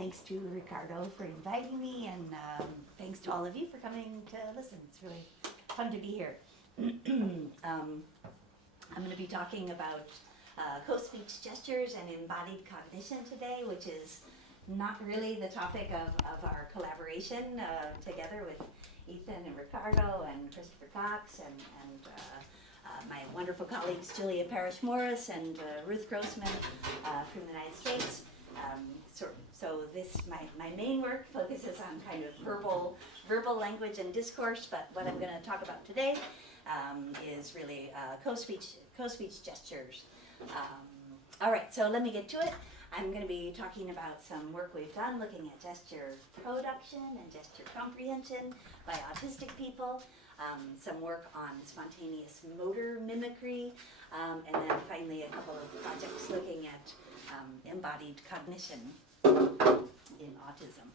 Thanks to Ricardo for inviting me, and thanks to all of you for coming to listen. It's really fun to be here. I'm going to be talking about co-speech gestures and embodied cognition today, which is not really the topic of our collaboration together with Ethan and Ricardo and Christopher Cox and my wonderful colleagues Julia Parrish-Morris and Ruth Grossman from the United States. So this, my main work focuses on kind of verbal language and discourse, but what I'm going to talk about today is really co-speech gestures. All right, so let me get to it. I'm going to be talking about some work we've done looking at gesture production and gesture comprehension by autistic people, some work on spontaneous motor mimicry, and then finally a couple of projects looking at embodied cognition in autism.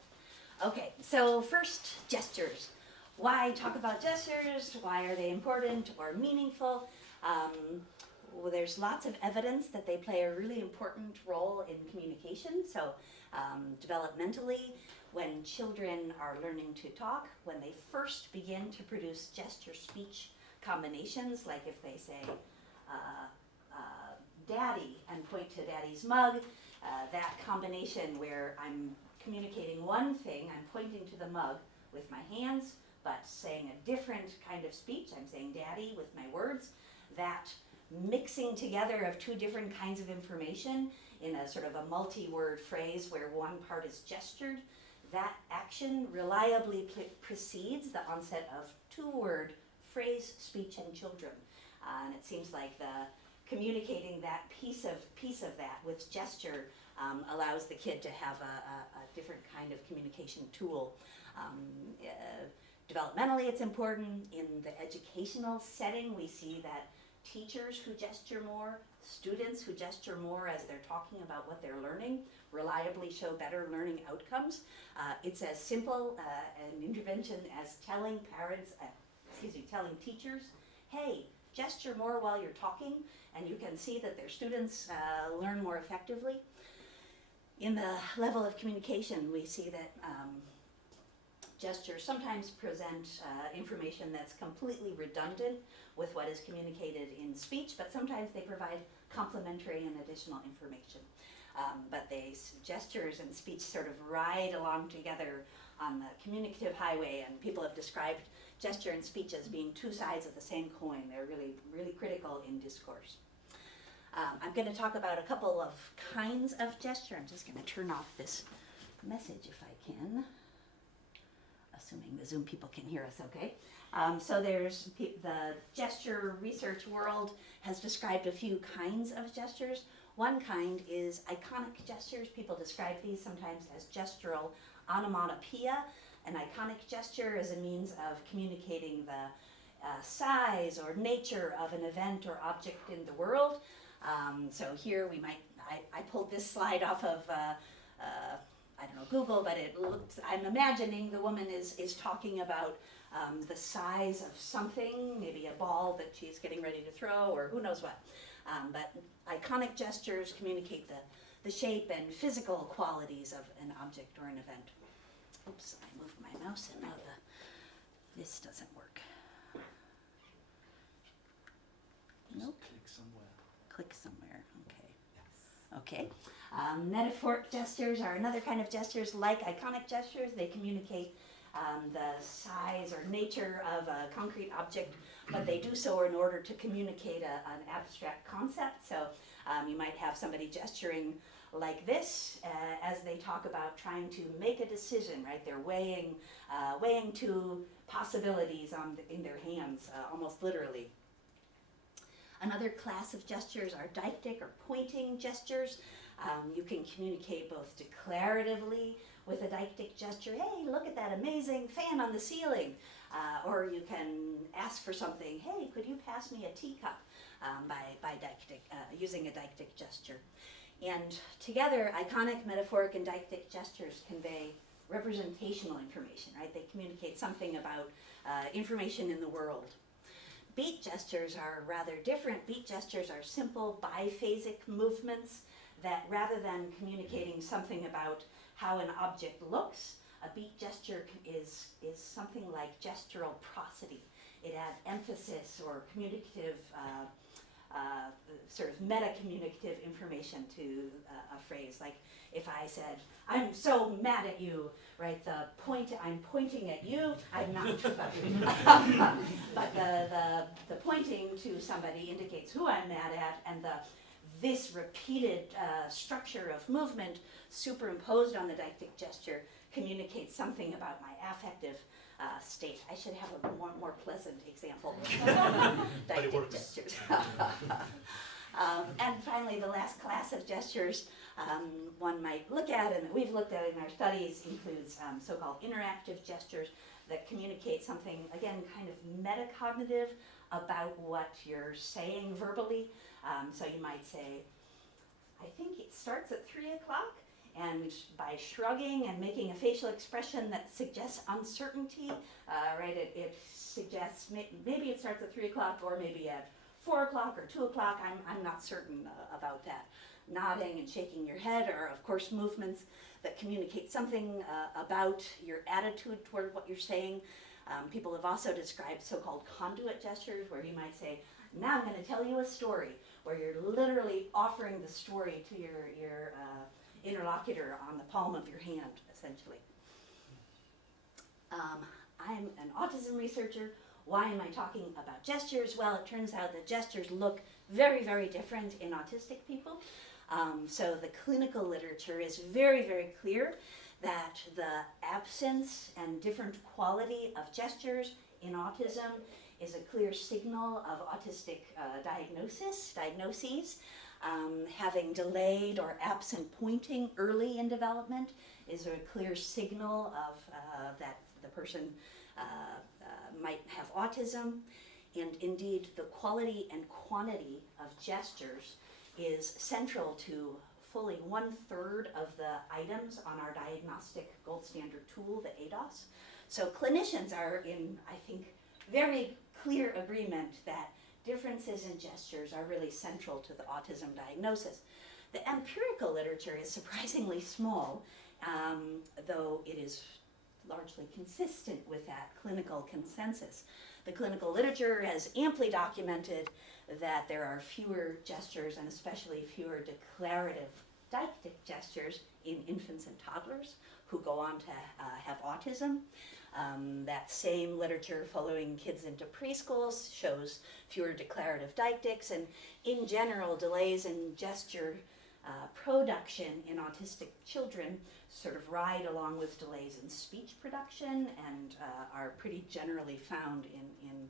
Okay, so first, gestures. Why talk about gestures? Why are they important or meaningful? Well, there's lots of evidence that they play a really important role in communication. So developmentally, when children are learning to talk, when they first begin to produce gesture-speech combinations, like if they say, daddy, and point to daddy's mug, that combination where I'm communicating one thing, I'm pointing to the mug with my hands, but saying a different kind of speech, I'm saying daddy with my words, that mixing together of two different kinds of information in a sort of a multi-word phrase where one part is gestured, that action reliably precedes the onset of two-word phrase speech in children. And it seems like the communicating that piece of that with gesture allows the kid to have a different kind of communication tool. Developmentally, it's important. In the educational setting, we see that teachers who gesture more, students who gesture more as they're talking about what they're learning, reliably show better learning outcomes. It's as simple an intervention as telling telling teachers, hey, gesture more while you're talking, and you can see that their students learn more effectively. In the level of communication, we see that gestures sometimes present information that's completely redundant with what is communicated in speech, but sometimes they provide complementary and additional information. But gestures and speech sort of ride along together on the communicative highway, and people have described gesture and speech as being two sides of the same coin. They're really, really critical in discourse. I'm going to talk about a couple of kinds of gesture. I'm just going to turn off this message if I can, assuming the Zoom people can hear us okay. So there's the gesture research world has described a few kinds of gestures. One kind is iconic gestures. People describe these sometimes as gestural onomatopoeia. An iconic gesture is a means of communicating the size or nature of an event or object in the world. So here I pulled this slide off of, I don't know, Google, but I'm imagining the woman is talking about the size of something, maybe a ball that she's getting ready to throw, or who knows what. But iconic gestures communicate the shape and physical qualities of an object or an event. Oops, I moved my mouse and now this doesn't work. Nope. Click somewhere, okay. Yes. Okay. Metaphoric gestures are another kind of gestures like iconic gestures. They communicate the size or nature of a concrete object, but they do so in order to communicate an abstract concept. So you might have somebody gesturing like this as they talk about trying to make a decision, right? They're weighing two possibilities in their hands, almost literally. Another class of gestures are deictic or pointing gestures. You can communicate both declaratively with a deictic gesture, hey, look at that amazing fan on the ceiling. Or you can ask for something, hey, could you pass me a teacup by deictic, using a deictic gesture. And together, iconic, metaphoric, and deictic gestures convey representational information, right? They communicate something about information in the world. Beat gestures are rather different. Beat gestures are simple biphasic movements that rather than communicating something about how an object looks. A beat gesture is something like gestural prosody. It adds emphasis or communicative, sort of meta-communicative information to a phrase. Like if I said, "I'm so mad at you," right? I'm pointing at you. I'm not, but the pointing to somebody indicates who I'm mad at, and this repeated structure of movement superimposed on the deictic gesture communicates something about my affective state. I should have a more pleasant example. Deictic gestures. And finally, the last class of gestures one might look at, and that we've looked at in our studies, includes so-called interactive gestures that communicate something, again, kind of metacognitive about what you're saying verbally. So you might say, "I think it starts at 3 o'clock," and by shrugging and making a facial expression that suggests uncertainty, right, it suggests maybe it starts at 3 o'clock or maybe at 4 o'clock or 2 o'clock, I'm not certain about that. Nodding and shaking your head are, of course, movements that communicate something about your attitude toward what you're saying. People have also described so-called conduit gestures, where you might say, "Now I'm going to tell you a story," where you're literally offering the story to your interlocutor on the palm of your hand, essentially. I'm an autism researcher. Why am I talking about gestures? Well, it turns out that gestures look very, very different in autistic people. So the clinical literature is very, very clear that the absence and different quality of gestures in autism is a clear signal of autistic diagnoses. Having delayed or absent pointing early in development is a clear signal of that the person might have autism. And indeed, the quality and quantity of gestures is central to fully 1/3 of the items on our diagnostic gold standard tool, the ADOS. So clinicians are in, I think, very clear agreement that differences in gestures are really central to the autism diagnosis. The empirical literature is surprisingly small, though it is largely consistent with that clinical consensus. The clinical literature has amply documented that there are fewer gestures, and especially fewer declarative deictic gestures, in infants and toddlers who go on to have autism. That same literature following kids into preschools shows fewer declarative deictics, and in general, delays in gesture production in autistic children sort of ride along with delays in speech production and are pretty generally found in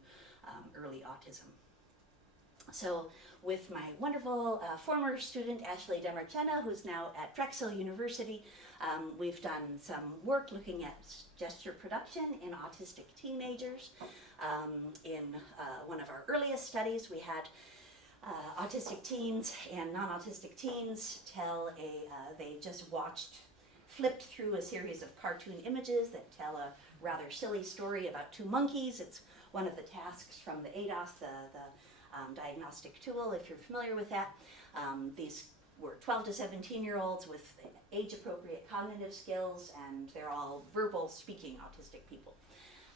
early autism. So with my wonderful former student, Ashley Demarchena, who's now at Drexel University, we've done some work looking at gesture production in autistic teenagers. In one of our earliest studies, we had autistic teens and non-autistic teens they just flipped through a series of cartoon images that tell a rather silly story about two monkeys. It's one of the tasks from the ADOS, the diagnostic tool, if you're familiar with that. These were 12 to 17-year-olds with age-appropriate cognitive skills, and they're all verbal speaking autistic people.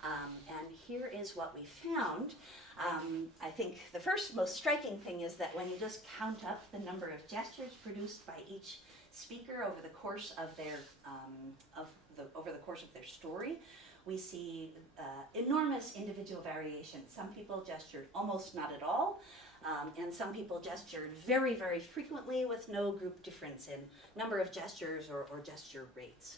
And here is what we found. I think the first most striking thing is that when you just count up the number of gestures produced by each speaker over the course of their story, we see enormous individual variation. Some people gestured almost not at all, and some people gestured very, very frequently with no group difference in number of gestures or gesture rates.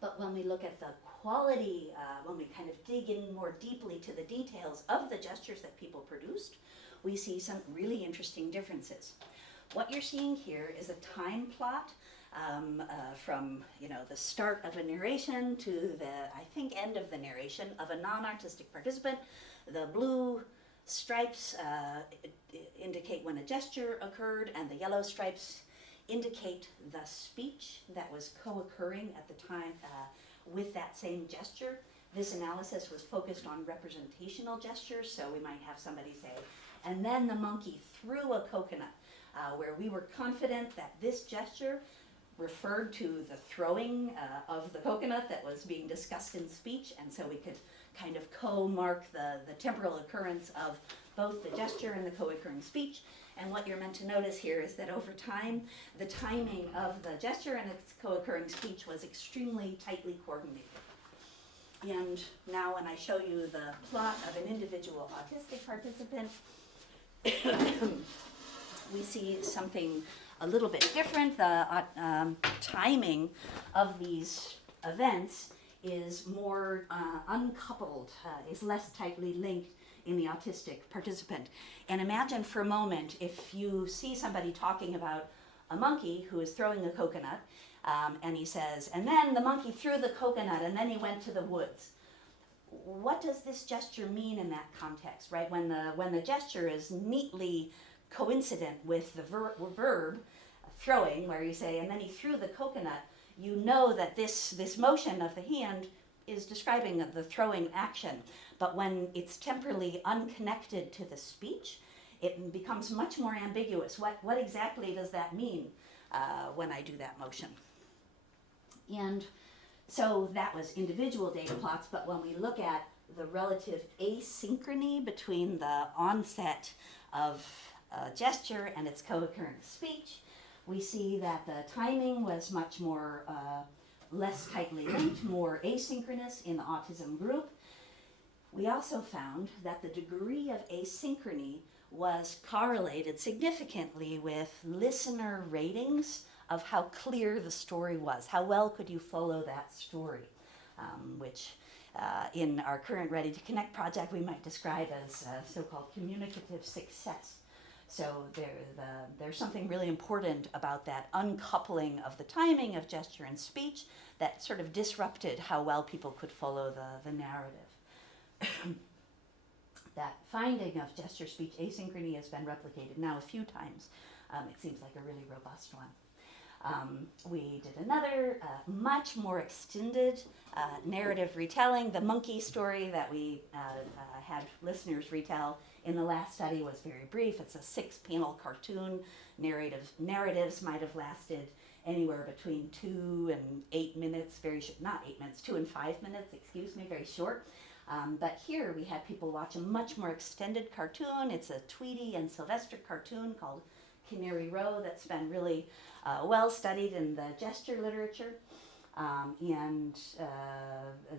But when we look at the quality, when we kind of dig in more deeply to the details of the gestures that people produced, we see some really interesting differences. What you're seeing here is a time plot from the start of a narration to the, I think, end of the narration of a non-artistic participant. The blue stripes indicate when a gesture occurred, and the yellow stripes indicate the speech that was co-occurring at the time with that same gesture. This analysis was focused on representational gestures, so we might have somebody say, "And then the monkey threw a coconut," where we were confident that this gesture referred to the throwing of the coconut that was being discussed in speech, and so we could kind of co-mark the temporal occurrence of both the gesture and the co-occurring speech. And what you're meant to notice here is that over time, the timing of the gesture and its co-occurring speech was extremely tightly coordinated. And now when I show you the plot of an individual autistic participant, we see something a little bit different. The timing of these events is more uncoupled, is less tightly linked in the autistic participant. And imagine for a moment if you see somebody talking about a monkey who is throwing a coconut, and he says, and then the monkey threw the coconut and then he went to the woods. What does this gesture mean in that context, right? When the gesture is neatly coincident with the verb throwing, where you say, and then he threw the coconut, you know that this motion of the hand is describing the throwing action. But when it's temporally unconnected to the speech, it becomes much more ambiguous. What exactly does that mean when I do that motion? And so that was individual data plots, but when we look at the relative asynchrony between the onset of gesture and its co-occurring speech, we see that the timing was much more less tightly linked, more asynchronous in the autism group. We also found that the degree of asynchrony was correlated significantly with listener ratings of how clear the story was. How well could you follow that story? Which in our current Ready to Connect project we might describe as so-called communicative success. So there's something really important about that uncoupling of the timing of gesture and speech that sort of disrupted how well people could follow the narrative. That finding of gesture-speech asynchrony has been replicated now a few times. It seems like a really robust one. We did another much more extended narrative retelling. The monkey story that we had listeners retell in the last study was very brief. It's a 6-panel cartoon. Narratives might have lasted anywhere between 2 and 8 minutes, not 8 minutes, 2 and 5 minutes, excuse me, very short. But here we had people watch a much more extended cartoon. It's a Tweety and Sylvester cartoon called Canary Row that's been really well studied in the gesture literature. And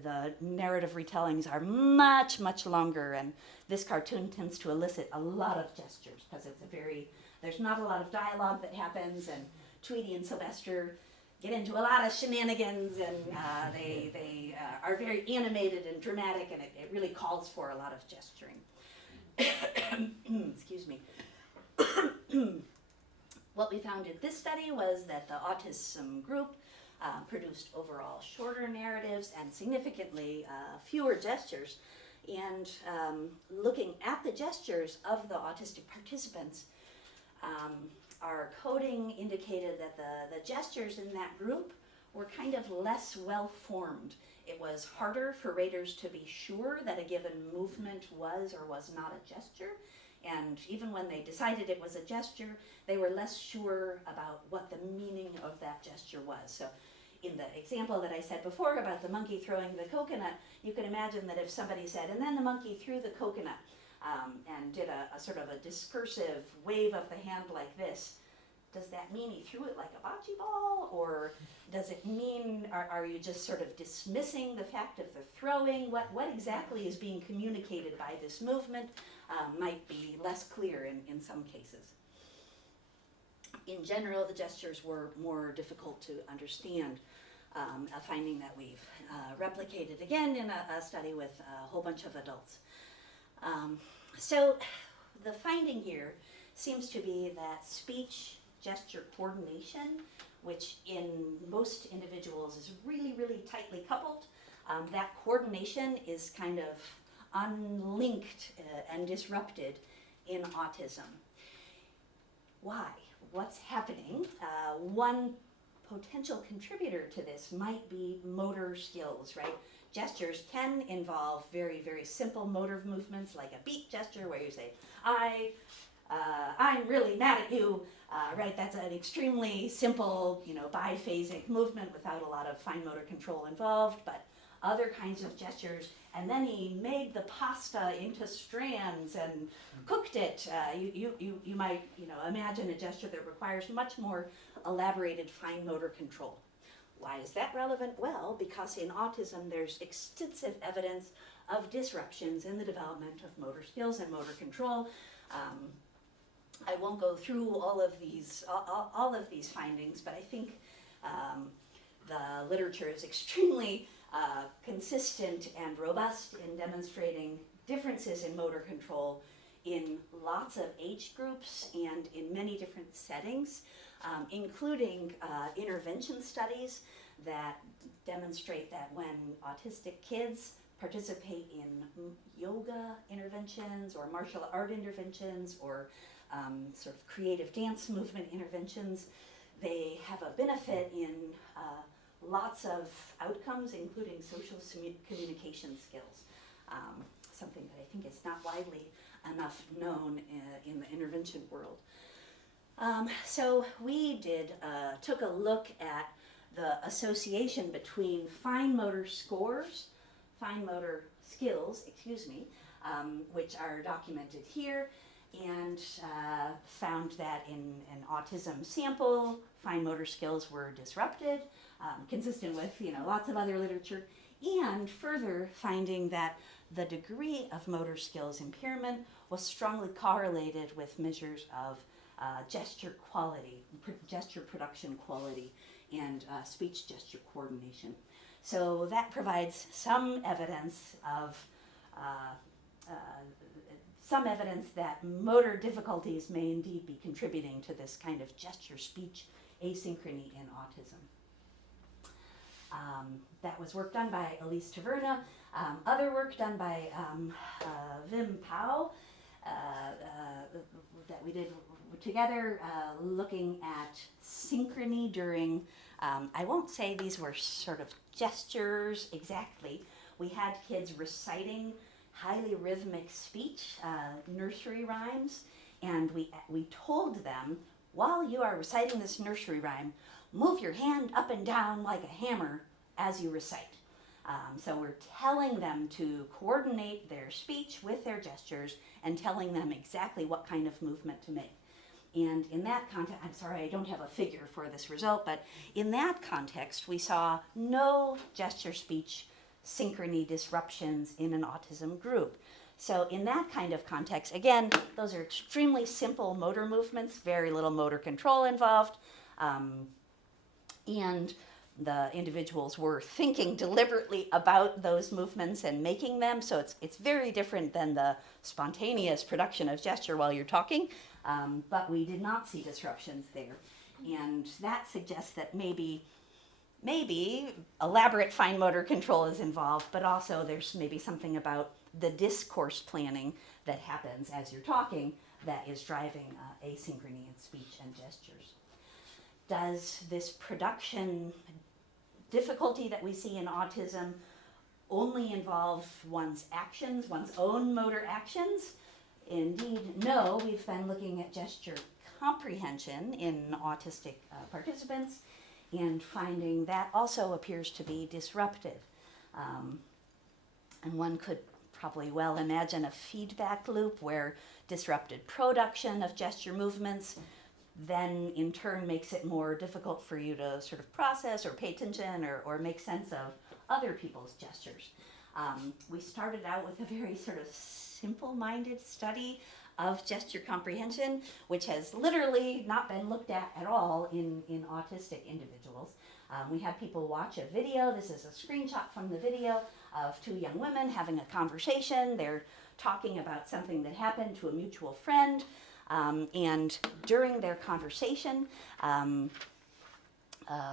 the narrative retellings are much, much longer, and this cartoon tends to elicit a lot of gestures because there's not a lot of dialogue that happens, and Tweety and Sylvester get into a lot of shenanigans, and they are very animated and dramatic, and it really calls for a lot of gesturing. Excuse me. What we found in this study was that the autism group produced overall shorter narratives and significantly fewer gestures. And looking at the gestures of the autistic participants, our coding indicated that the gestures in that group were kind of less well formed. It was harder for raters to be sure that a given movement was or was not a gesture. And even when they decided it was a gesture, they were less sure about what the meaning of that gesture was. So in the example that I said before about the monkey throwing the coconut, you can imagine that if somebody said, and then the monkey threw the coconut, and did a sort of a discursive wave of the hand like this, does that mean he threw it like a bocce ball? Or does it mean, are you just sort of dismissing the fact of the throwing? What exactly is being communicated by this movement might be less clear in some cases. In general, the gestures were more difficult to understand, a finding that we've replicated again in a study with a whole bunch of adults. So the finding here seems to be that speech-gesture coordination, which in most individuals is really, really tightly coupled, that coordination is kind of unlinked and disrupted in autism. Why? What's happening? One potential contributor to this might be motor skills, right? Gestures can involve very, very simple motor movements, like a beat gesture where you say, I, I'm really mad at you, right? That's an extremely simple, biphasic movement without a lot of fine motor control involved, but other kinds of gestures. And then he made the pasta into strands and cooked it. You might, imagine a gesture that requires much more elaborated fine motor control. Why is that relevant? Well, because in autism there's extensive evidence of disruptions in the development of motor skills and motor control. I won't go through all of these findings, but I think the literature is extremely consistent and robust in demonstrating differences in motor control in lots of age groups and in many different settings, including intervention studies that demonstrate that when autistic kids participate in yoga interventions or martial art interventions or sort of creative dance movement interventions, they have a benefit in lots of outcomes, including social communication skills, something that I think is not widely enough known in the intervention world. So we took a look at the association between fine motor skills, which are documented here, and found that in an autism sample, fine motor skills were disrupted, consistent with lots of other literature, and further finding that the degree of motor skills impairment was strongly correlated with measures of gesture quality, gesture production quality, and speech gesture coordination. So that provides some evidence that motor difficulties may indeed be contributing to this kind of gesture-speech asynchrony in autism. That was work done by Elise Taverna. Other work done by Wim Pauw that we did together, looking at synchrony during, I won't say these were sort of gestures exactly. We had kids reciting highly rhythmic speech, nursery rhymes, and we told them, while you are reciting this nursery rhyme, move your hand up and down like a hammer as you recite. So we're telling them to coordinate their speech with their gestures and telling them exactly what kind of movement to make. And in that context, I'm sorry, I don't have a figure for this result, but in that context, we saw no gesture-speech synchrony disruptions in an autism group. So in that kind of context, again, those are extremely simple motor movements, very little motor control involved, and the individuals were thinking deliberately about those movements and making them, so it's very different than the spontaneous production of gesture while you're talking, but we did not see disruptions there. And that suggests that maybe elaborate fine motor control is involved, but also there's maybe something about the discourse planning that happens as you're talking that is driving asynchrony in speech and gestures. Does this production difficulty that we see in autism only involve one's actions, one's own motor actions? Indeed, no. We've been looking at gesture comprehension in autistic participants and finding that also appears to be disrupted. And one could probably well imagine a feedback loop where disrupted production of gesture movements then in turn makes it more difficult for you to sort of process or pay attention or make sense of other people's gestures. We started out with a very sort of simple-minded study of gesture comprehension, which has literally not been looked at all in autistic individuals. We had people watch a video. This is a screenshot from the video of two young women having a conversation. They're talking about something that happened to a mutual friend. And during their conversation,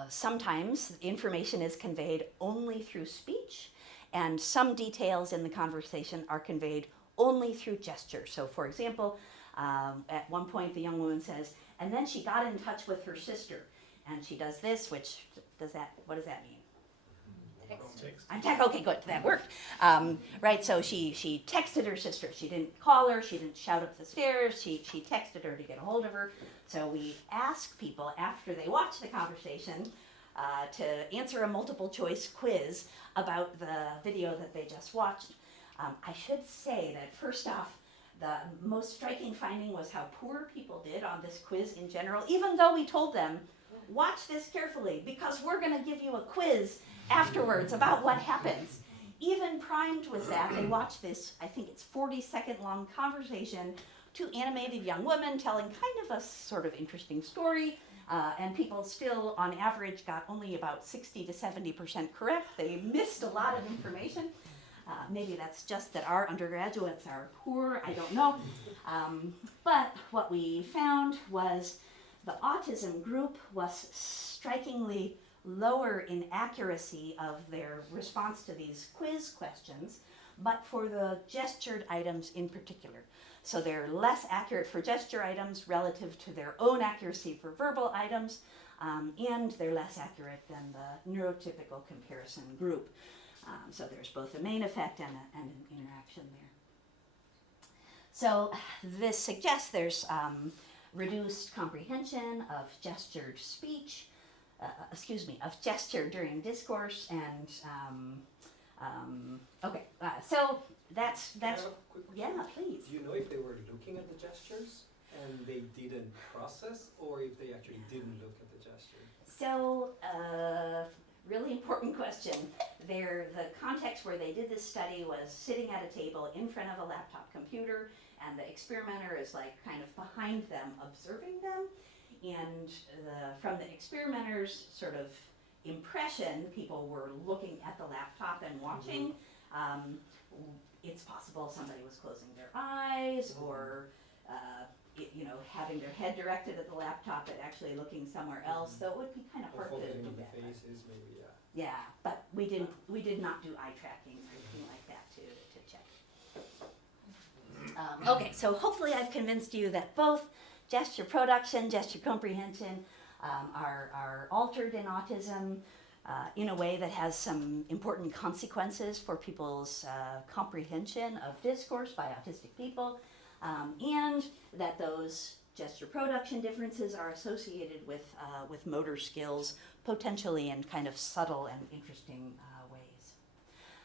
sometimes information is conveyed only through speech, and some details in the conversation are conveyed only through gesture. So for example, at one point the young woman says, and then she got in touch with her sister, and she does this, what does that mean? I'm text. Okay, good. That worked. Right. So she texted her sister. She didn't call her. She didn't shout up the stairs. She texted her to get a hold of her. So we ask people after they watch the conversation to answer a multiple choice quiz about the video that they just watched. I should say that first off, the most striking finding was how poor people did on this quiz in general, even though we told them, watch this carefully because we're going to give you a quiz afterwards about what happens. Even primed with that, they watched this, I think it's 40-second long conversation, two animated young women telling kind of a sort of interesting story, and people still, on average, got only about 60 to 70% correct. They missed a lot of information. Maybe that's just that our undergraduates are poor, I don't know. But what we found was the autism group was strikingly lower in accuracy of their response to these quiz questions, but for the gestured items in particular. So they're less accurate for gesture items relative to their own accuracy for verbal items, and they're less accurate than the neurotypical comparison group. So there's both a main effect and an interaction there. So this suggests there's reduced comprehension of gestured speech, of gesture during discourse, and so that's yeah, please. Do you know if they were looking at the gestures and they didn't process, or if they actually didn't look at the gesture? So really important question. The context where they did this study was sitting at a table in front of a laptop computer, and the experimenter is like kind of behind them observing them, and from the experimenter's sort of impression, people were looking at the laptop and watching. It's possible somebody was closing their eyes, or having their head directed at the laptop but actually looking somewhere else. So it would be kind of hard to do that. Faces, maybe, yeah. Yeah, but we did not do eye tracking or anything like that to check. Okay, so hopefully I've convinced you that both gesture production, gesture comprehension are altered in autism in a way that has some important consequences for people's comprehension of discourse by autistic people, and that those gesture production differences are associated with motor skills, potentially in kind of subtle and interesting ways.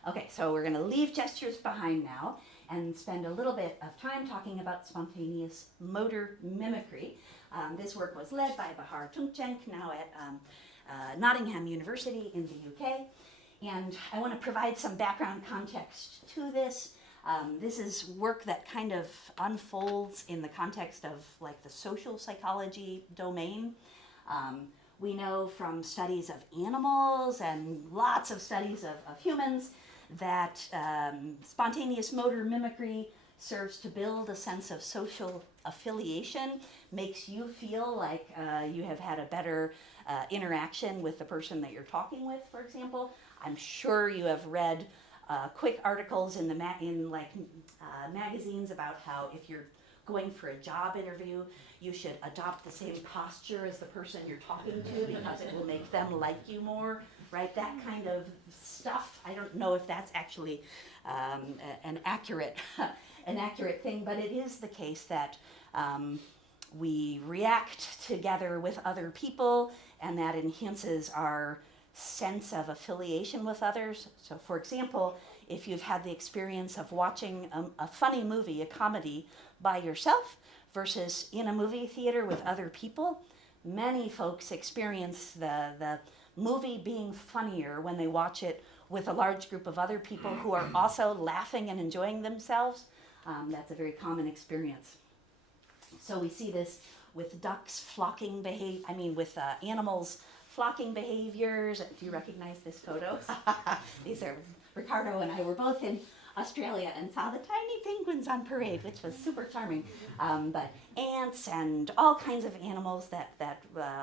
Okay, so we're going to leave gestures behind now and spend a little bit of time talking about spontaneous motor mimicry. This work was led by Bahar Tungchenk, now at Nottingham University in the UK. And I want to provide some background context to this. This is work that kind of unfolds in the context of like the social psychology domain. We know from studies of animals and lots of studies of humans that spontaneous motor mimicry serves to build a sense of social affiliation, makes you feel like you have had a better interaction with the person that you're talking with, for example. I'm sure you have read quick articles in magazines about how if you're going for a job interview, you should adopt the same posture as the person you're talking to because it will make them like you more, right? That kind of stuff. I don't know if that's actually an accurate thing, but it is the case that we react together with other people, and that enhances our sense of affiliation with others. So for example, if you've had the experience of watching a funny movie, a comedy, by yourself versus in a movie theater with other people, many folks experience the movie being funnier when they watch it with a large group of other people who are also laughing and enjoying themselves. That's a very common experience. So we see this with ducks flocking with animals flocking behaviors. Do you recognize this photo? These are Ricardo and I were both in Australia and saw the tiny penguins on parade, which was super charming. But ants and all kinds of animals that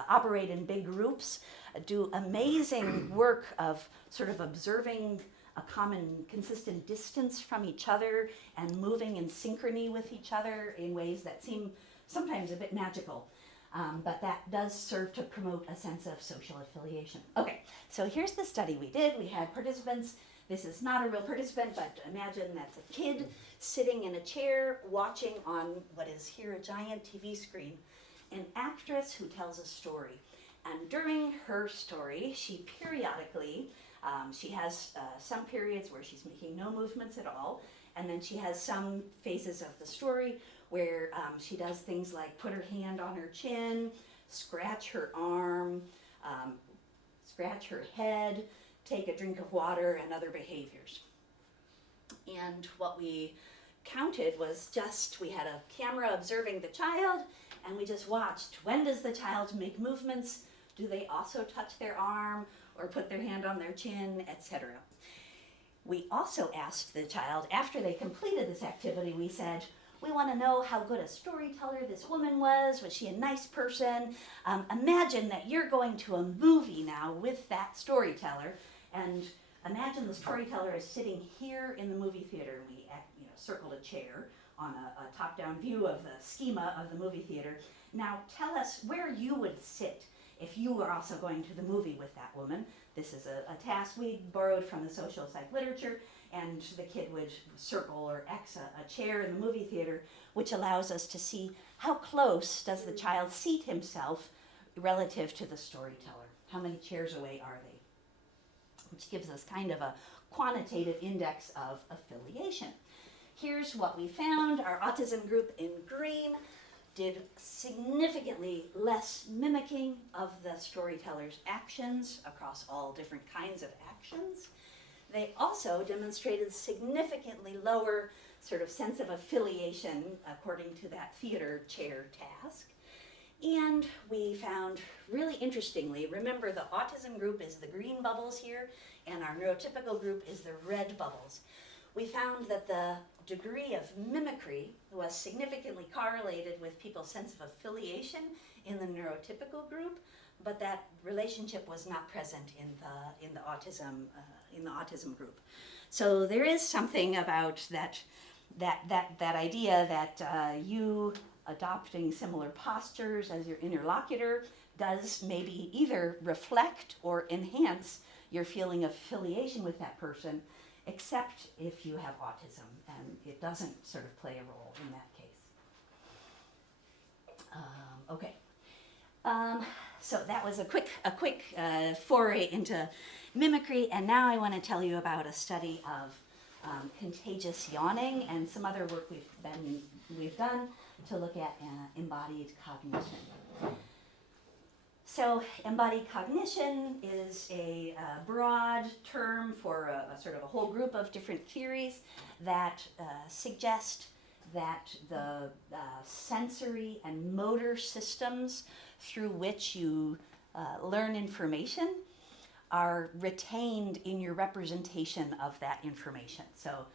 operate in big groups do amazing work of sort of observing a common consistent distance from each other and moving in synchrony with each other in ways that seem sometimes a bit magical. but that does serve to promote a sense of social affiliation. Okay, so here's the study we did. We had participants. This is not a real participant, but imagine that's a kid sitting in a chair watching on what is here a giant TV screen an actress who tells a story. And during her story, she periodically, she has some periods where she's making no movements at all, and then she has some phases of the story where she does things like put her hand on her chin, scratch her arm, scratch her head, take a drink of water, and other behaviors. And what we counted was just, we had a camera observing the child, and we just watched, when does the child make movements? Do they also touch their arm or put their hand on their chin, etc.? We also asked the child, after they completed this activity, we said, we want to know how good a storyteller this woman was she a nice person? Imagine that you're going to a movie now with that storyteller, and imagine the storyteller is sitting here in the movie theater. We circled a chair on a top-down view of the schema of the movie theater. Now tell us where you would sit if you were also going to the movie with that woman. This is a task we borrowed from the social psych literature, and the kid would circle or X a chair in the movie theater, which allows us to see how close does the child seat himself relative to the storyteller. How many chairs away are they? Which gives us kind of a quantitative index of affiliation. Here's what we found. Our autism group in green did significantly less mimicking of the storyteller's actions across all different kinds of actions. They also demonstrated significantly lower sort of sense of affiliation according to that theater chair task. And we found, really interestingly, remember the autism group is the green bubbles here, and our neurotypical group is the red bubbles. We found that the degree of mimicry was significantly correlated with people's sense of affiliation in the neurotypical group, but that relationship was not present in the autism group. So there is something about that idea that you adopting similar postures as your interlocutor does maybe either reflect or enhance your feeling of affiliation with that person, except if you have autism, and it doesn't sort of play a role in that case. So that was a quick foray into mimicry, and now I want to tell you about a study of contagious yawning and some other work we've done to look at embodied cognition. So embodied cognition is a broad term for a sort of a whole group of different theories that suggest that the sensory and motor systems through which you learn information are retained in your representation of that information. So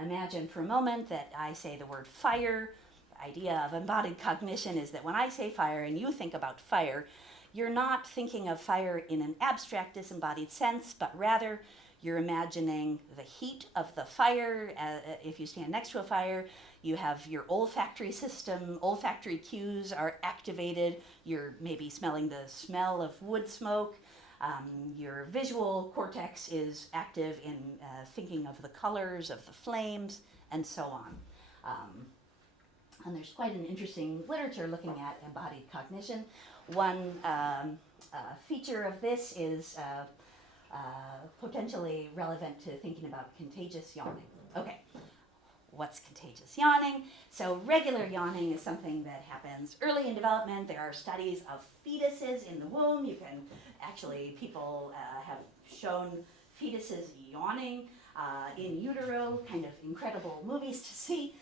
imagine for a moment that I say the word fire. The idea of embodied cognition is that when I say fire and you think about fire, you're not thinking of fire in an abstract, disembodied sense, but rather you're imagining the heat of the fire. If you stand next to a fire, you have your olfactory system, olfactory cues are activated. You're maybe smelling the smell of wood smoke. Your visual cortex is active in thinking of the colors of the flames, and so on. And there's quite an interesting literature looking at embodied cognition. One feature of this is potentially relevant to thinking about contagious yawning. Okay, what's contagious yawning? So regular yawning is something that happens early in development. There are studies of fetuses in the womb. You can actually, people have shown fetuses yawning in utero, kind of incredible movies to see.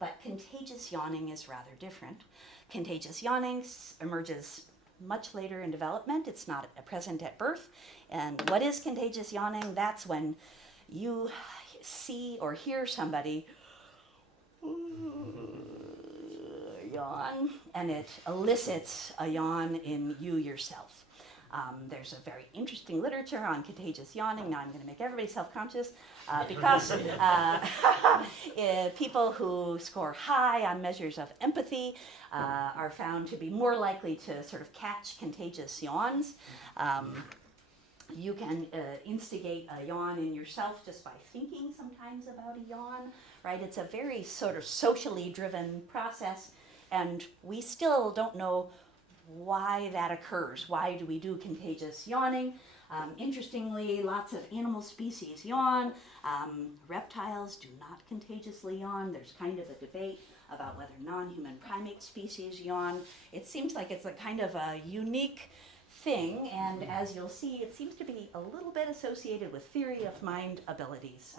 But contagious yawning is rather different. Contagious yawning emerges much later in development. It's not present at birth. And what is contagious yawning? That's when you see or hear somebody yawn, and it elicits a yawn in you yourself. There's a very interesting literature on contagious yawning. Now I'm going to make everybody self-conscious because people who score high on measures of empathy are found to be more likely to sort of catch contagious yawns. You can instigate a yawn in yourself just by thinking sometimes about a yawn, right? It's a very sort of socially driven process, and we still don't know why that occurs. Why do we do contagious yawning? Interestingly, lots of animal species yawn. Reptiles do not contagiously yawn. There's kind of a debate about whether non-human primate species yawn. It seems like it's a kind of a unique thing, and as you'll see, it seems to be a little bit associated with theory of mind abilities.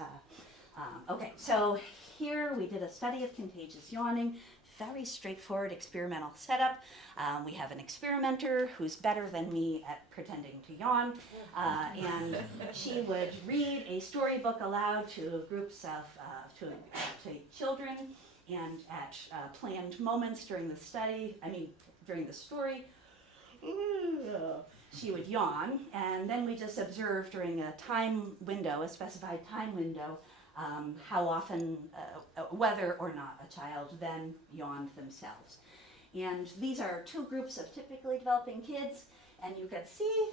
Okay, so here we did a study of contagious yawning. Very straightforward experimental setup. We have an experimenter who's better than me at pretending to yawn, and she would read a storybook aloud to groups of to children, and at planned moments during the study, during the story, she would yawn, and then we just observed during a time window, a specified time window, how often, whether or not a child then yawned themselves. And these are two groups of typically developing kids, and you can see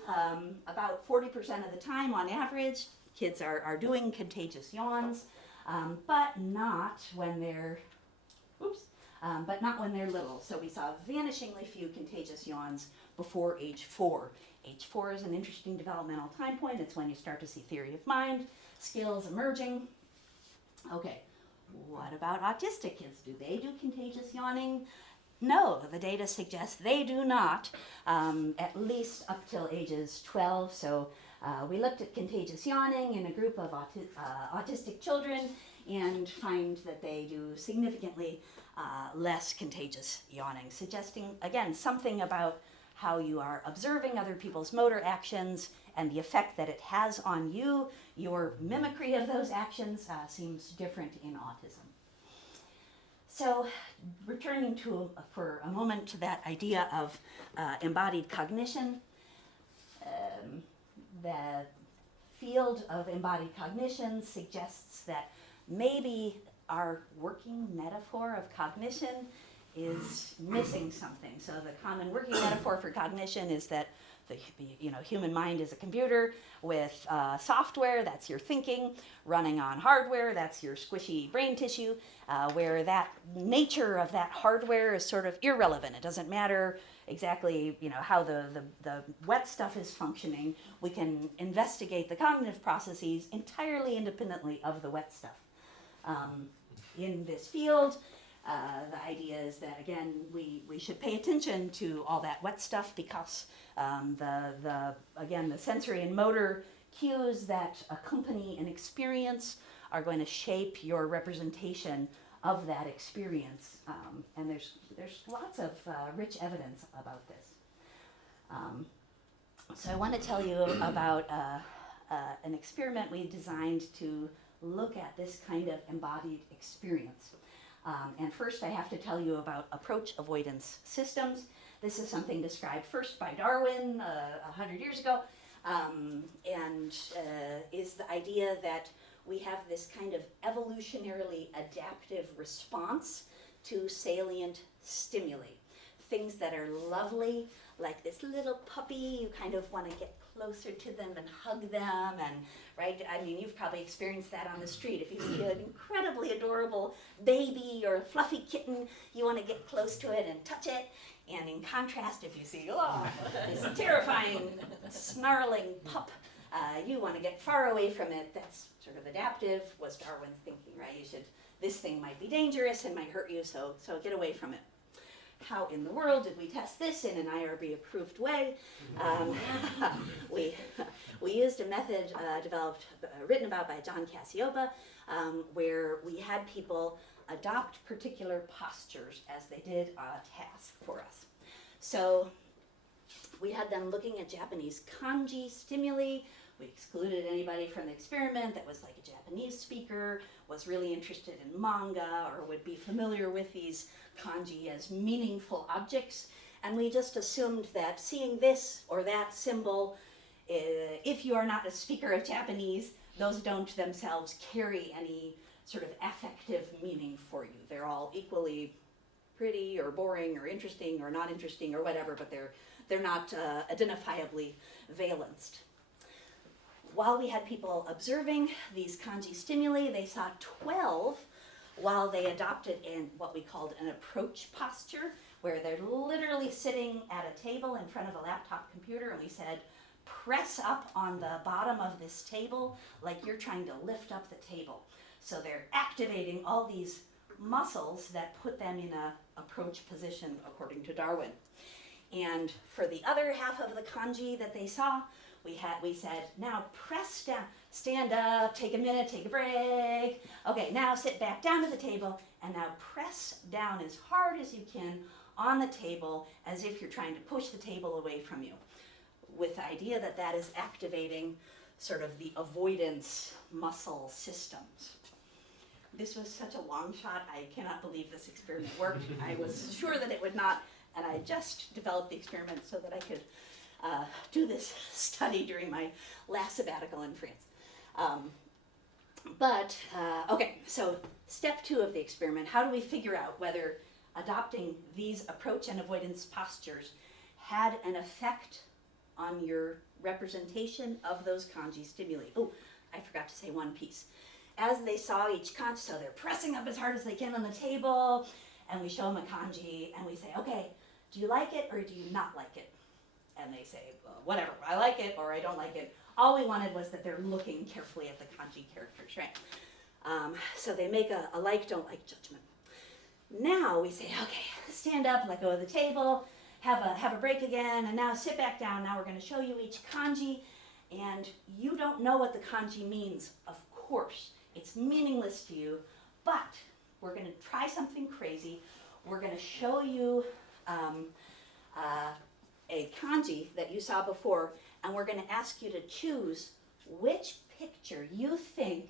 about 40% of the time on average, kids are doing contagious yawns, but not when they're, but not when they're little. So we saw vanishingly few contagious yawns before age 4. Age 4 is an interesting developmental time point. It's when you start to see theory of mind, skills emerging. Okay, what about autistic kids? Do they do contagious yawning? No, the data suggests they do not, at least up till ages 12. So we looked at contagious yawning in a group of autistic children and find that they do significantly less contagious yawning, suggesting, again, something about how you are observing other people's motor actions and the effect that it has on you. Your mimicry of those actions seems different in autism. So returning to, for a moment, to that idea of embodied cognition, the field of embodied cognition suggests that maybe our working metaphor of cognition is missing something. So the common working metaphor for cognition is that the human mind is a computer with software, that's your thinking, running on hardware, that's your squishy brain tissue, where that nature of that hardware is sort of irrelevant. It doesn't matter exactly how the wet stuff is functioning. We can investigate the cognitive processes entirely independently of the wet stuff. In this field, the idea is that, again, we should pay attention to all that wet stuff because the sensory and motor cues that accompany an experience are going to shape your representation of that experience. And there's lots of rich evidence about this. So I want to tell you about an experiment we designed to look at this kind of embodied experience. And first I have to tell you about approach avoidance systems. This is something described first by Darwin 100 years ago, and is the idea that we have this kind of evolutionarily adaptive response to salient stimuli. Things that are lovely, like this little puppy, you kind of want to get closer to them and hug them, and right? I mean, you've probably experienced that on the street. If you see an incredibly adorable baby or a fluffy kitten, you want to get close to it and touch it. And in contrast, if you see, this terrifying, snarling pup, you want to get far away from it. That's sort of adaptive, was Darwin's thinking, right? This thing might be dangerous and might hurt you, so get away from it. How in the world did we test this in an IRB-approved way? We used a method written about by John Cassiopa, where we had people adopt particular postures as they did a task for us. So we had them looking at Japanese kanji stimuli. We excluded anybody from the experiment that was like a Japanese speaker, was really interested in manga, or would be familiar with these kanji as meaningful objects. and we just assumed that seeing this or that symbol, if you are not a speaker of Japanese, those don't themselves carry any sort of affective meaning for you. They're all equally pretty or boring or interesting or not interesting or whatever, but they're not identifiably valenced. While we had people observing these kanji stimuli, they saw 12 while they adopted in what we called an approach posture, where they're literally sitting at a table in front of a laptop computer, and we said, press up on the bottom of this table like you're trying to lift up the table. So they're activating all these muscles that put them in a approach position according to Darwin. And for the other half of the kanji that they saw, we said, now press down, stand up, take a minute, take a break. Okay, now sit back down to the table, and now press down as hard as you can on the table as if you're trying to push the table away from you, with the idea that that is activating sort of the avoidance muscle systems. This was such a long shot. I cannot believe this experiment worked. I was sure that it would not, and I just developed the experiment so that I could do this study during my last sabbatical in France. Okay, so step 2 of the experiment, how do we figure out whether adopting these approach and avoidance postures had an effect on your representation of those kanji stimuli? Oh, I forgot to say one piece. As they saw each kanji, so they're pressing up as hard as they can on the table, and we show them a kanji, and we say, okay, do you like it or do you not like it? And they say, well, whatever, I like it or I don't like it. All we wanted was that they're looking carefully at the kanji characters, right? So they make a like, don't like judgment. Now we say, okay, stand up, let go of the table, have a break again, and now sit back down. Now we're going to show you each kanji, and you don't know what the kanji means, of course. It's meaningless to you, but we're going to try something crazy. We're going to show you a kanji that you saw before, and we're going to ask you to choose which picture you think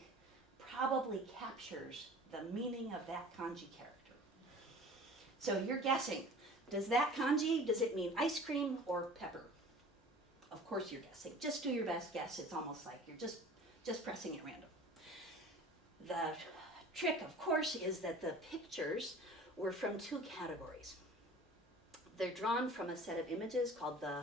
probably captures the meaning of that kanji character. So you're guessing, does that kanji, does it mean ice cream or pepper? Of course you're guessing. Just do your best guess. It's almost like you're just pressing at random. The trick, of course, is that the pictures were from 2 categories. They're drawn from a set of images called the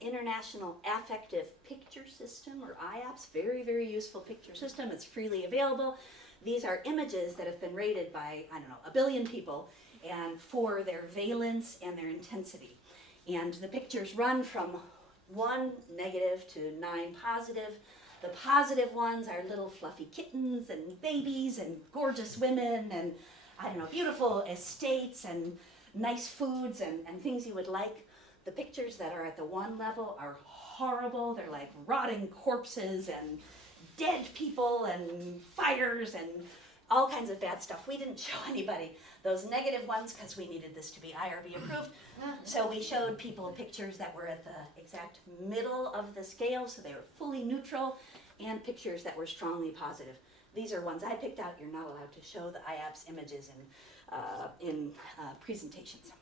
International Affective Picture System, or IAPS. Very, very useful picture system. It's freely available. These are images that have been rated by, I don't know, 1 billion people, and for their valence and their intensity. And the pictures run from 1 negative to 9 positive. The positive ones are little fluffy kittens and babies and gorgeous women and, I don't know, beautiful estates and nice foods and things you would like. The pictures that are at the 1 level are horrible. They're like rotting corpses and dead people and fires and all kinds of bad stuff. We didn't show anybody those negative ones because we needed this to be IRB approved. So we showed people pictures that were at the exact middle of the scale, so they were fully neutral, and pictures that were strongly positive. These are ones I picked out. You're not allowed to show the IAPS images in presentations.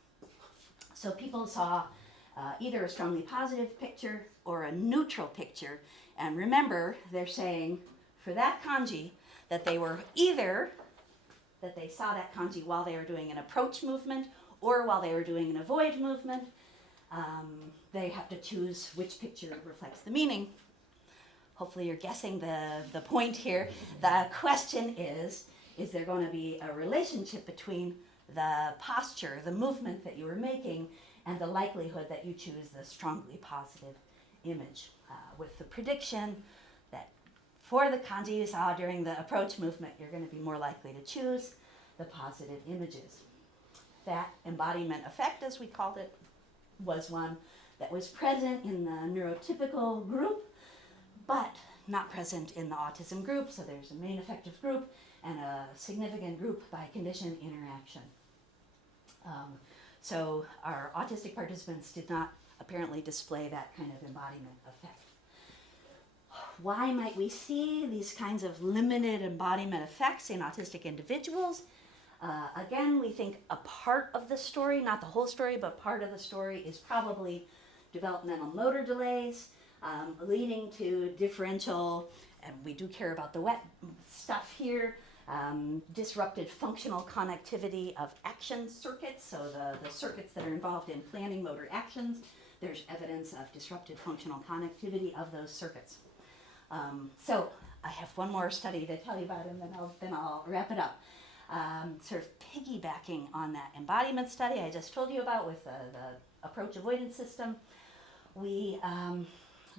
So people saw either a strongly positive picture or a neutral picture. And remember, they're saying for that kanji that they were either that they saw that kanji while they were doing an approach movement or while they were doing an avoid movement. They have to choose which picture reflects the meaning. Hopefully you're guessing the point here. The question is there going to be a relationship between the posture, the movement that you were making, and the likelihood that you choose the strongly positive image, with the prediction that for the kanji you saw during the approach movement, you're going to be more likely to choose the positive images. That embodiment effect, as we called it, was one that was present in the neurotypical group, but not present in the autism group. So there's a main affective group and a significant group by condition interaction. So our autistic participants did not apparently display that kind of embodiment effect. Why might we see these kinds of limited embodiment effects in autistic individuals? Again, we think a part of the story, not the whole story, but part of the story is probably developmental motor delays, leading to differential, and we do care about the wet stuff here, disrupted functional connectivity of action circuits, so the circuits that are involved in planning motor actions. There's evidence of disrupted functional connectivity of those circuits. So I have one more study to tell you about, and then I'll wrap it up. Sort of piggybacking on that embodiment study I just told you about with the approach avoidance system, we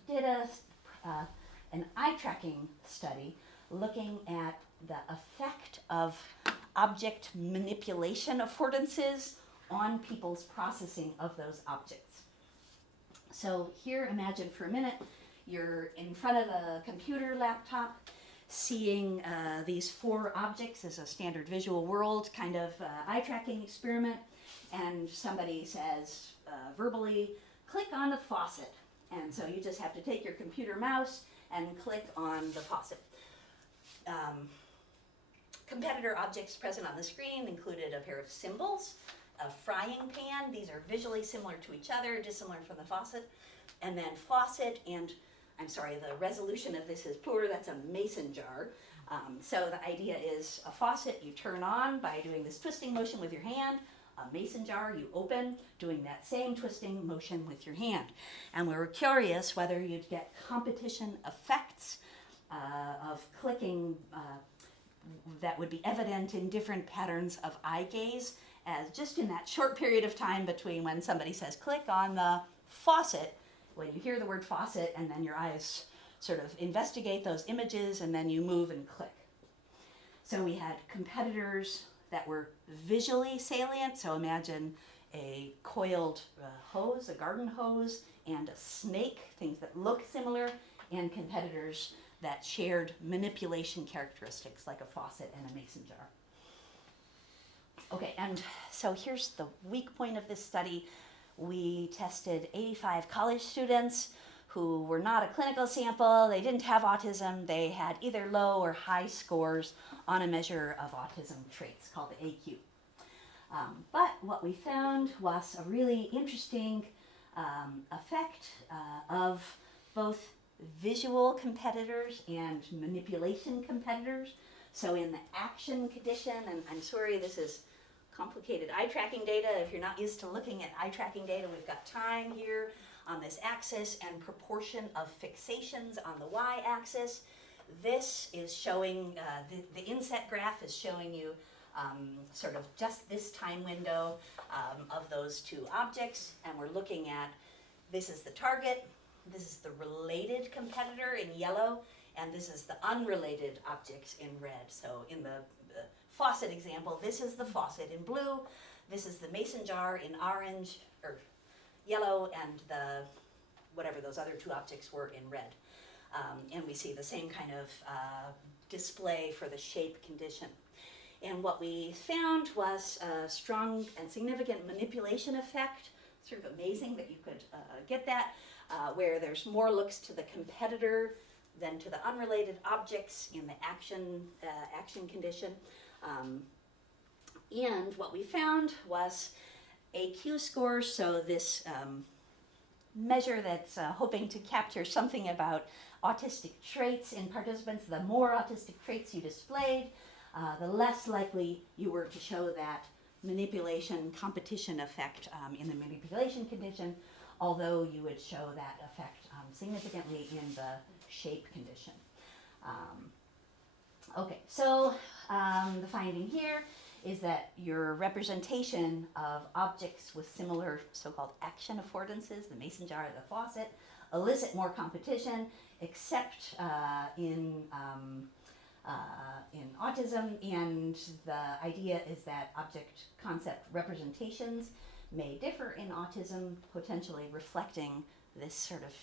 did an eye tracking study looking at the effect of object manipulation affordances on people's processing of those objects. So here, imagine for a minute, you're in front of a computer laptop, seeing these 4 objects as a standard visual world kind of eye tracking experiment, and somebody says verbally, click on the faucet. And so you just have to take your computer mouse and click on the faucet. Competitor objects present on the screen included a pair of cymbals, a frying pan. These are visually similar to each other, dissimilar from the faucet. And then faucet, and I'm sorry, the resolution of this is poor, that's a mason jar. So the idea is a faucet you turn on by doing this twisting motion with your hand. A mason jar you open, doing that same twisting motion with your hand. And we were curious whether you'd get competition effects of clicking that would be evident in different patterns of eye gaze, as just in that short period of time between when somebody says click on the faucet, when you hear the word faucet, and then your eyes sort of investigate those images, and then you move and click. So we had competitors that were visually salient, so imagine a coiled hose, a garden hose, and a snake, things that look similar, and competitors that shared manipulation characteristics like a faucet and a mason jar. Okay, and so here's the weak point of this study. We tested 85 college students who were not a clinical sample. They didn't have autism. They had either low or high scores on a measure of autism traits called the AQ. But what we found was a really interesting effect of both visual competitors and manipulation competitors. So in the action condition, and I'm sorry this is complicated eye tracking data. If you're not used to looking at eye tracking data, we've got time here on this axis and proportion of fixations on the y-axis. This is showing, the inset graph is showing you sort of just this time window of those 2 objects, and we're looking at, this is the target, this is the related competitor in yellow, and this is the unrelated objects in red. So in the faucet example, this is the faucet in blue, this is the mason jar in orange, or yellow, and the whatever those other 2 objects were in red. And we see the same kind of display for the shape condition. And what we found was a strong and significant manipulation effect. Sort of amazing that you could get that, where there's more looks to the competitor than to the unrelated objects in the action condition. And what we found was AQ scores, so this measure that's hoping to capture something about autistic traits in participants. The more autistic traits you displayed, the less likely you were to show that manipulation competition effect in the manipulation condition, although you would show that effect significantly in the shape condition. Okay, so the finding here is that your representation of objects with similar so-called action affordances, the mason jar or the faucet, elicit more competition, except in autism, and the idea is that object concept representations may differ in autism, potentially reflecting this sort of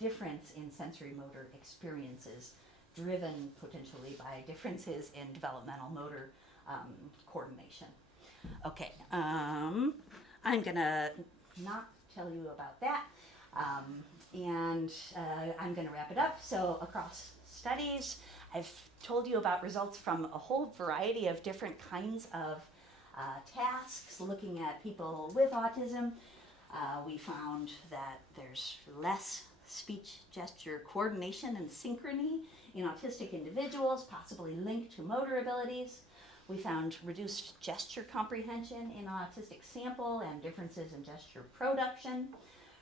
difference in sensorimotor experiences, driven potentially by differences in developmental motor coordination. Okay, I'm gonna not tell you about that, and I'm gonna wrap it up. So across studies, I've told you about results from a whole variety of different kinds of tasks looking at people with autism. We found that there's less speech gesture coordination and synchrony in autistic individuals, possibly linked to motor abilities. We found reduced gesture comprehension in autistic sample and differences in gesture production,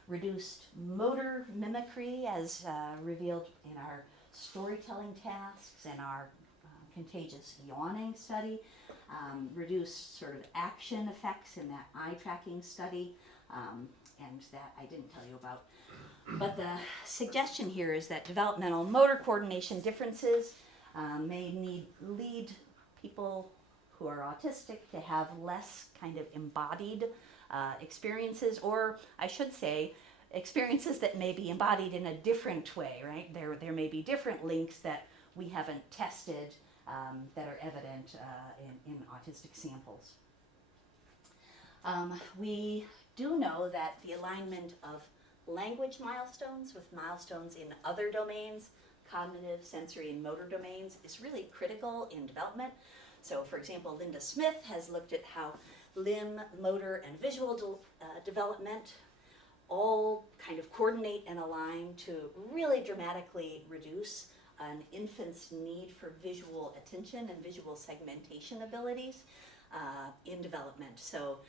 reduced motor mimicry as revealed in our storytelling tasks and our contagious yawning study, reduced sort of action effects in that eye tracking study, and that I didn't tell you about. But the suggestion here is that developmental motor coordination differences may lead people who are autistic to have less kind of embodied experiences, or I should say, experiences that may be embodied in a different way, right? There may be different links that we haven't tested that are evident in autistic samples. We do know that the alignment of language milestones with milestones in other domains, cognitive, sensory, and motor domains, is really critical in development. So, for example, Linda Smith has looked at how limb, motor, and visual development all kind of coordinate and align to really dramatically reduce an infant's need for visual attention and visual segmentation abilities in development. So,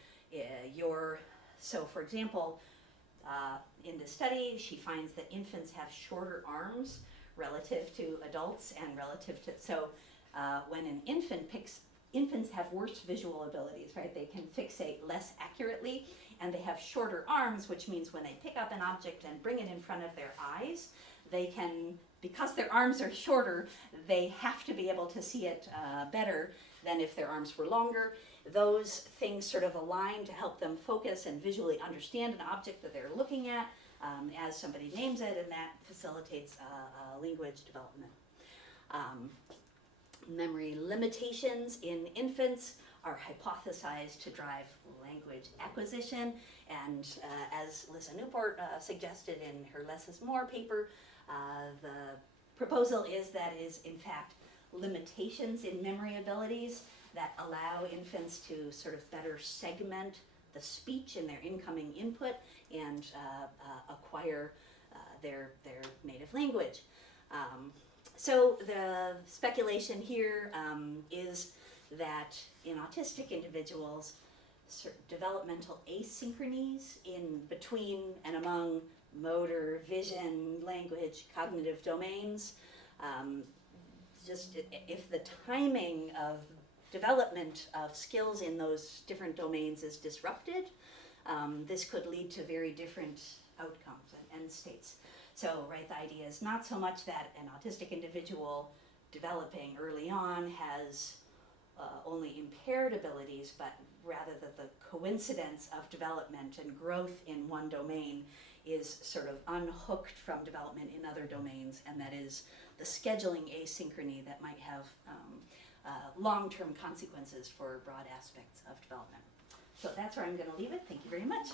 for example, in the study, she finds that infants have shorter arms relative to adults and relative to, when an infants have worse visual abilities, right? They can fixate less accurately, and they have shorter arms, which means when they pick up an object and bring it in front of their eyes, they can, because their arms are shorter, they have to be able to see it better than if their arms were longer. Those things sort of align to help them focus and visually understand an object that they're looking at as somebody names it, and that facilitates language development. Memory limitations in infants are hypothesized to drive language acquisition, and as Lisa Newport suggested in her Less is More paper, the proposal is that is in fact limitations in memory abilities that allow infants to sort of better segment the speech in their incoming input and acquire their native language. So the speculation here is that in autistic individuals, developmental asynchronies in between and among motor, vision, language, cognitive domains, just if the timing of development of skills in those different domains is disrupted, this could lead to very different outcomes and states. So, right, the idea is not so much that an autistic individual developing early on has only impaired abilities, but rather that the coincidence of development and growth in one domain is sort of unhooked from development in other domains, and that is the scheduling asynchrony that might have long-term consequences for broad aspects of development. So that's where I'm going to leave it. Thank you very much.